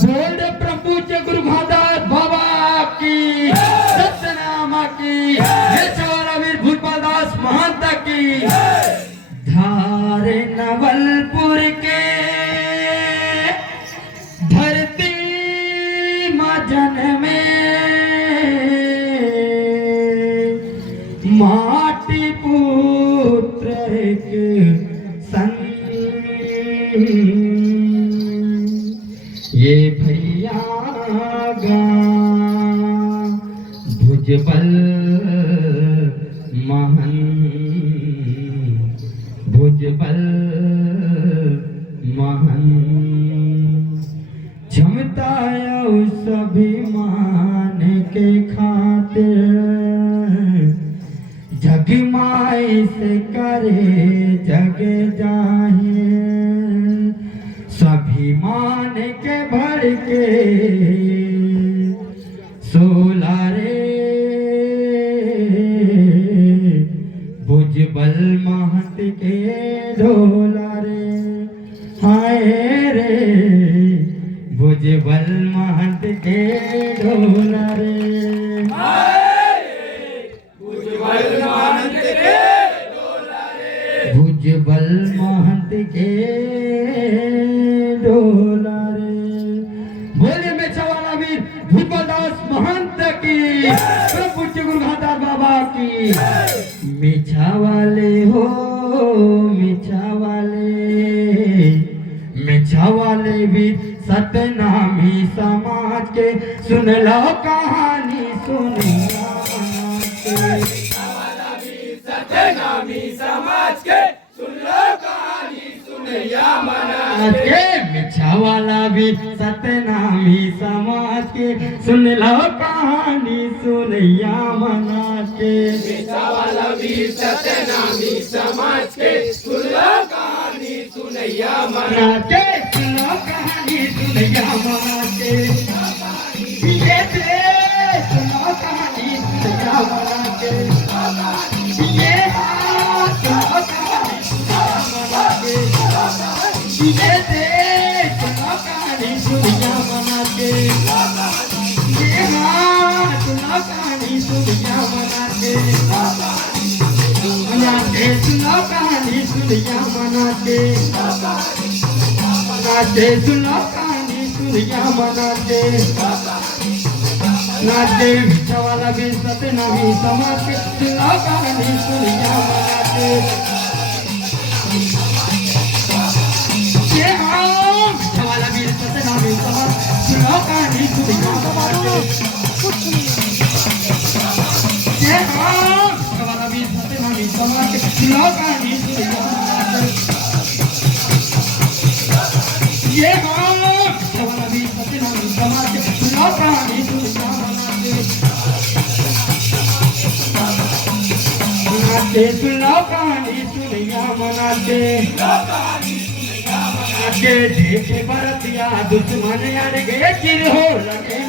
बोल प्रभूचे गुरु घादात बाबा की सत्यनामा की वीर भूपालदास महंत की धारे नवलपुर के धरती मजन में माटी पुत्र के संग ये भैया गा भुजबल महन भुजबल महन क्षमताया सभी मान के खातिर जग माई से करे जग जाहे सभी मान के भर के सोलारे भुजबल महंत के ढोलारे हाय रे भुजबल महंत के ढोलारे भुजबल महंत के ढोलारे बोले में चवाला वीर भूपालदास महंत की प्रभु गुरु घादात बाबा की मिछा वाले हो मिछा वाले वीर सतनामी समाज के सुन लो कहानी सुनिया सत्यनामी समाज के सुन लो कहानी सुनैया मना के मिछा वाला भी सतनामी समाज के सुन लो कहानी सुनैया मना के मिछा वाला भी सत्यनामी समाज के सुन लो कहानी सुनैया मना के सुन लो कहानी सुनैया मना के ये सुनो कहानी सुनैया मना के ये सुनो कहानी सुनैया मना के ये सुनो कहानी सुनैया मना के ये सुनो कहानी सुनैया मना के सुनो कहानी सुनैया मना के सुनो कहानी सुनैया मना के नाचे वाला भी सतनामी समाज के सुनो कहानी सुनैया मना के वाला भी सतनामी समाज सुनो कहानी सुनैया मना के वाला भी सतनामी समाज के सुनो कहानी सुनैया मना के ये वाला भी सतनामी समाज के सुनो कहानी सुनैया मनाते सुनो कहानी सुनैया मनाते देखे बरतिया दुश्मन अड़ गए चिर हो लगे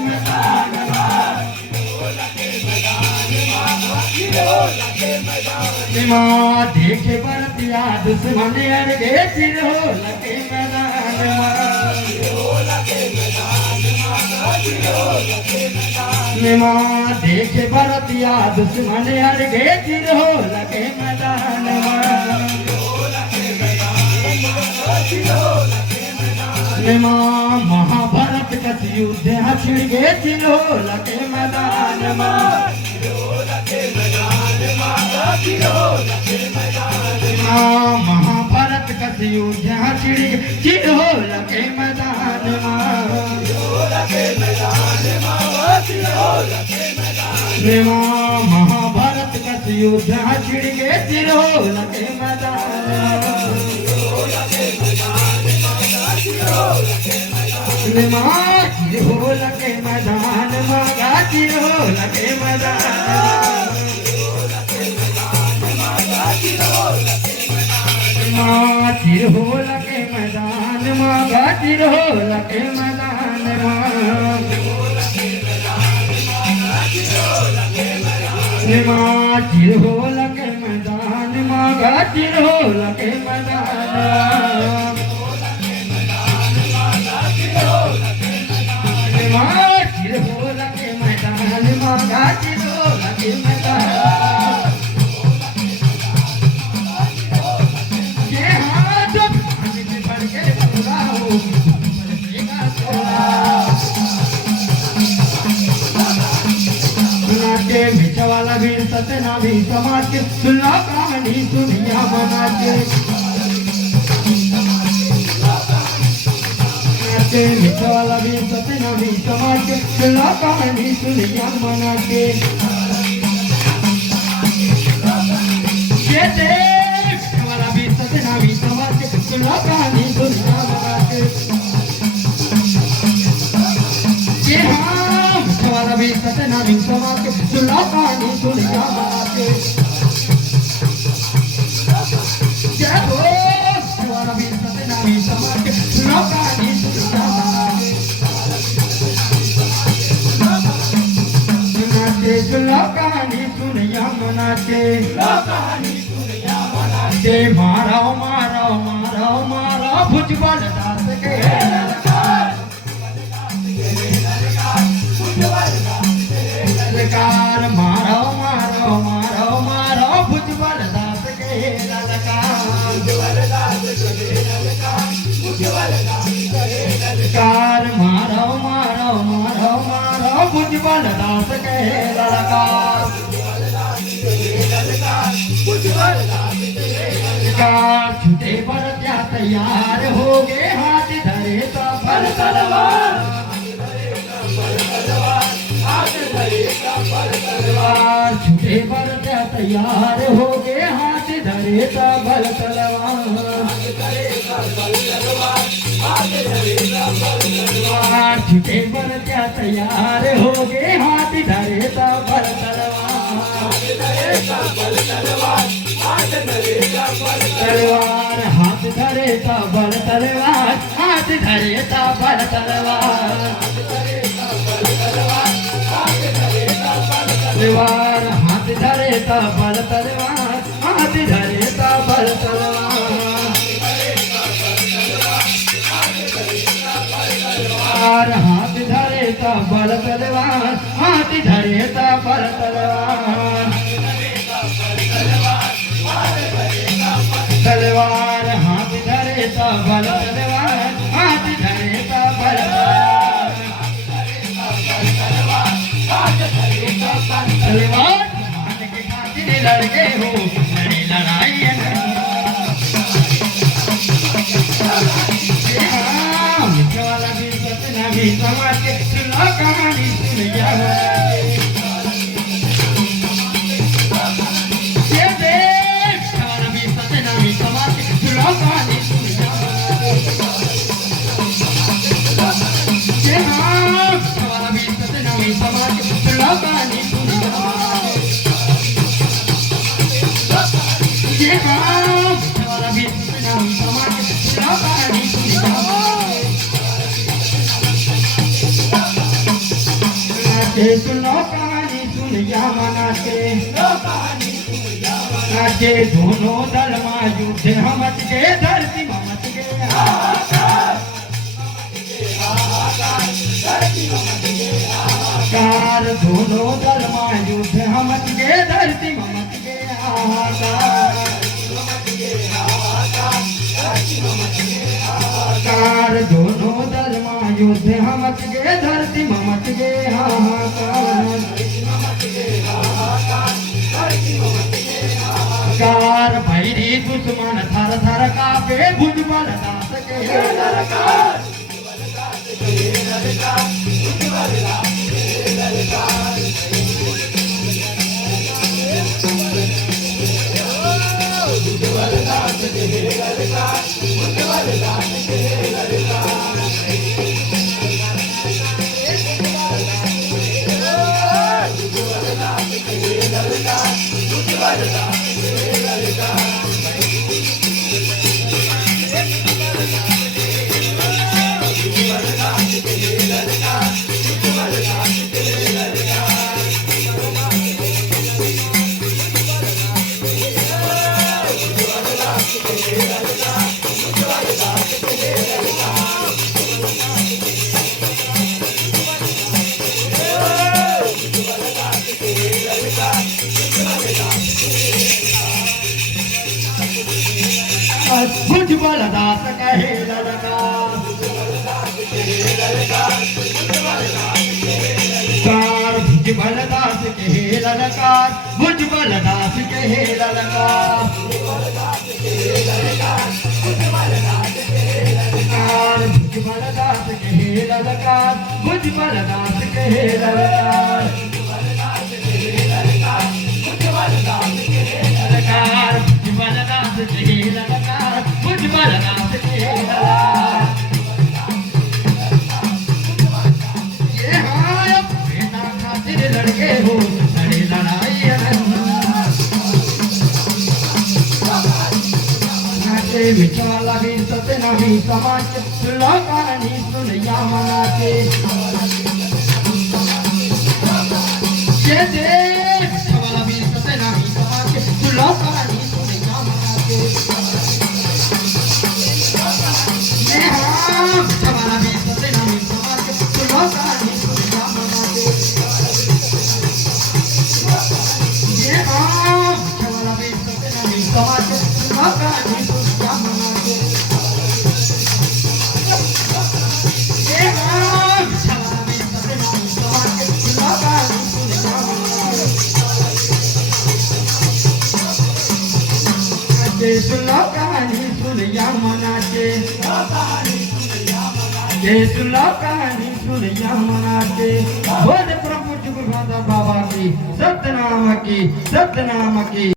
माँ देखे बरतिया दुश्मन अड़ गए चिर हो लगे मैदान माँ देखे बरतिया दुश्मन अड़ गए चिर हो लगे मैदान माँ महाभारत का युद्ध छिड़ गए चिर हो लगे मैदान माँ महाभारत का युद्ध छिड़ गए चिर हो लगे मैदान माँ महाभारत का युद्ध छिड़ गए चिर हो लगे मैदान माँ चिर हो लगे मैदान माँ चिर हो लगे मैदान माँ चिर हो लगे मैदान माँ चिर हो लगे मैदान माँ चिर हो लगे मैदान माँ चिर हो लगे मैदान भी समाज के सुनो कहानी सुनिया मना के मीठा वाला भी सतना भी समाज के सुनो कहानी सुनिया मना के मीठा वाला भी सतना भी समाज के सुनो कहानी सुनिया मना के मीठा भी सतना भी समाज के सुनो कहानी सुनिया मना के जय हो मीठा भी सतना भी समाज के सुनो कहानी सुनिया मना के सुनो कहानी सुनिया मना के मारो मारो मारो मारो भुजबल दास के ललकार मारो मारो मारो मारो भुजबल दास के ललकार मारो मारो मारो मारो भुजबल दास के ललकार छुटे पर क्या तैयार हो गए हाथ धरे तो पर तलवार छुटे पर क्या तैयार हो गए हाथ धरे तो बल तलवार छुटे पर क्या तैयार हो गए हाथ धरे तो बल तलवार हाथ धरे ता बल तलवार हाथ धरे ता बल तलवार तलवार हाथ धरे ता बल तलवार हाथ धरे ता बल तलवार हाथ धरे ता बल तलवार हाथ धरे ता बल तलवार तलवार हाथ धरे ता बल तलवार हाथ धरे ता बल तलवार हाथ के खातिर लड़के हो लड़ी लड़ाई मीठा वाला भी सतना भी समाज के सुनो कहानी सुनिया कहानी सुनिया हमारा भी सतना भी समाज सुनो कहानी सुनिया हमारा भी सतना भी समाज सुनो कहानी सुनिया सुनो कहानी सुनिया मना के दोनों दल में युद्ध हमत के धरती ममत के कार दोनों दल में युद्ध हमत के धरती ममत के कार दोनों दल में युद्ध हमत के धरती ममत के कार भैरी दुश्मन थर थर कापे भुजबल दास के भुजबल दास कहे ललकार कार भुजबल दास कहे ललकार भुजबल दास कहे ललकार भुजबल दास कहे ललकार भुजबल दास कहे ललकार भुजबल दास कहे ललकार ये हाँ अब बेटा खातिर लड़के हो लड़े लड़ाई नाचे मिठाला भी सतना भी समाज सुनो कहानी सुनिया मना के ये दे मिठाला भी सतना भी समाज सुनो कहानी सुनिया मना के ये हाँ मिठाला भी सतना भी समाज सुनो कहानी सुनिया मना के ये हाँ मिठाला भी सतना भी समाज सुनो कहानी सुनिया मना के ये हाँ मिठाला भी सतना भी समाज सुनो कहानी सुनिया मना के सुनो कहानी सुनिया मना के सुनो कहानी सुनिया मना के बोले प्रभु गुरु बाबा की सतनाम की